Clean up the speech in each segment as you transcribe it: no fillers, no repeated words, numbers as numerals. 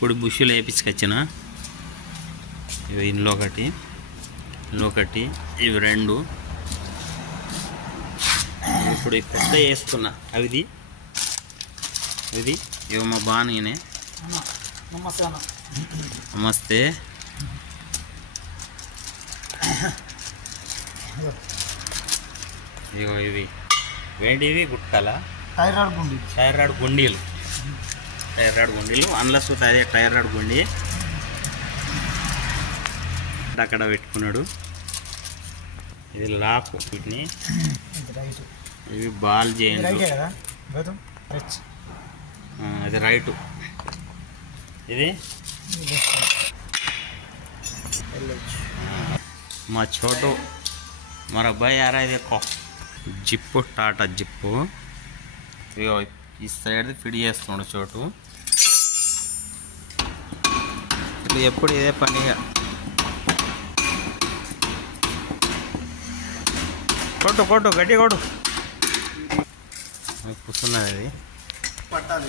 ఇప్పుడు బుష్లు వేపించుకొచ్చిన ఇవి ఇందులో ఒకటి ఇవి రెండు. ఇప్పుడు కొత్త వేస్తున్నా ఇది ఇవి మా బాగానే. నమస్తే. ఇగో ఇవి వేడివి గుట్కాల టైరాయిడ్ గుండీలు అందులో సూత అదే టైరాయిడ్ గుండి అక్కడ పెట్టుకున్నాడు. ఇది లాకు, వీటిని ఇవి బాల్ చేయండి. అది రైటు, ఇది మా చోటు మన అబ్బాయి యారా. ఇది జిప్పు, టాటా జిప్పు. ఈ సైడ్ ఫిట్ చేస్తున్నాడు చోటు. ఇట్లా ఎప్పుడు ఇదే పనిగా కొట్టు గట్టి కొట్టు. కూర్చున్నది అది పట్టాలి.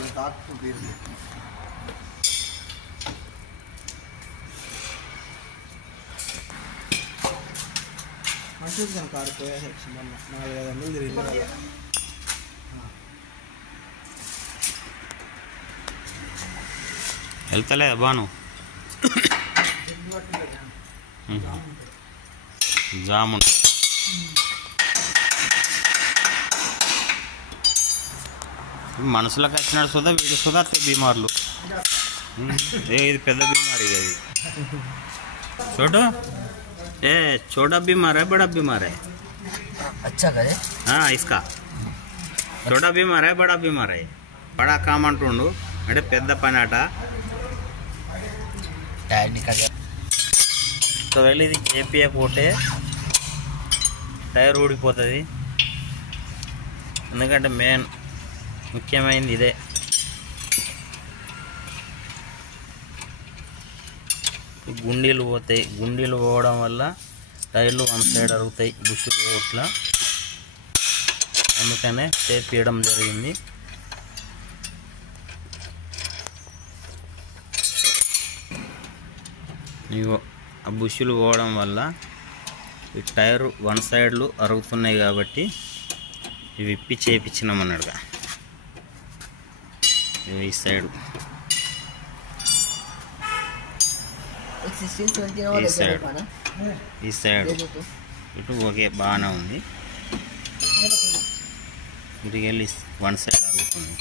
వెళ్తలేదా బాను? జామున్ మనసులోకి వచ్చినాడు సుధా, వీడు సుధా బీమార్లు. ఇది పెద్ద బీమారి. ఇది छोटो छोटा बीमार है बड़ा बीमार है? अच्छा करे। हाँ इसका छोटा बीमार है बड़ा बीमार है? बड़ा काम अंटू అంటే పెద్ద పని అట. ఒకవేళ ఇది చేపియకపోతే టైర్ ఊడిపోతుంది. ఎందుకంటే మెయిన్ ముఖ్యమైనది ఇదే. గుండీలు పోతాయి. గుండీలు పోవడం వల్ల టైర్లు వన్ సైడ్ అరుగుతాయి, బుష్లు ఇట్లా. అందుకనే చేపియడం జరిగింది. ఇగో ఆ బుష్లు పోవడం వల్ల ఈ టైర్ వన్ సైడ్లు అరుగుతున్నాయి కాబట్టి ఇవి ఇప్పి చేపించినామన్నాడుగా. ఈ సైడ్ ఈ సైడ్ ఇటు ఓకే బాగానే ఉంది. ఇటుకెళ్ళి వన్ సైడ్ అరుగుతుంది.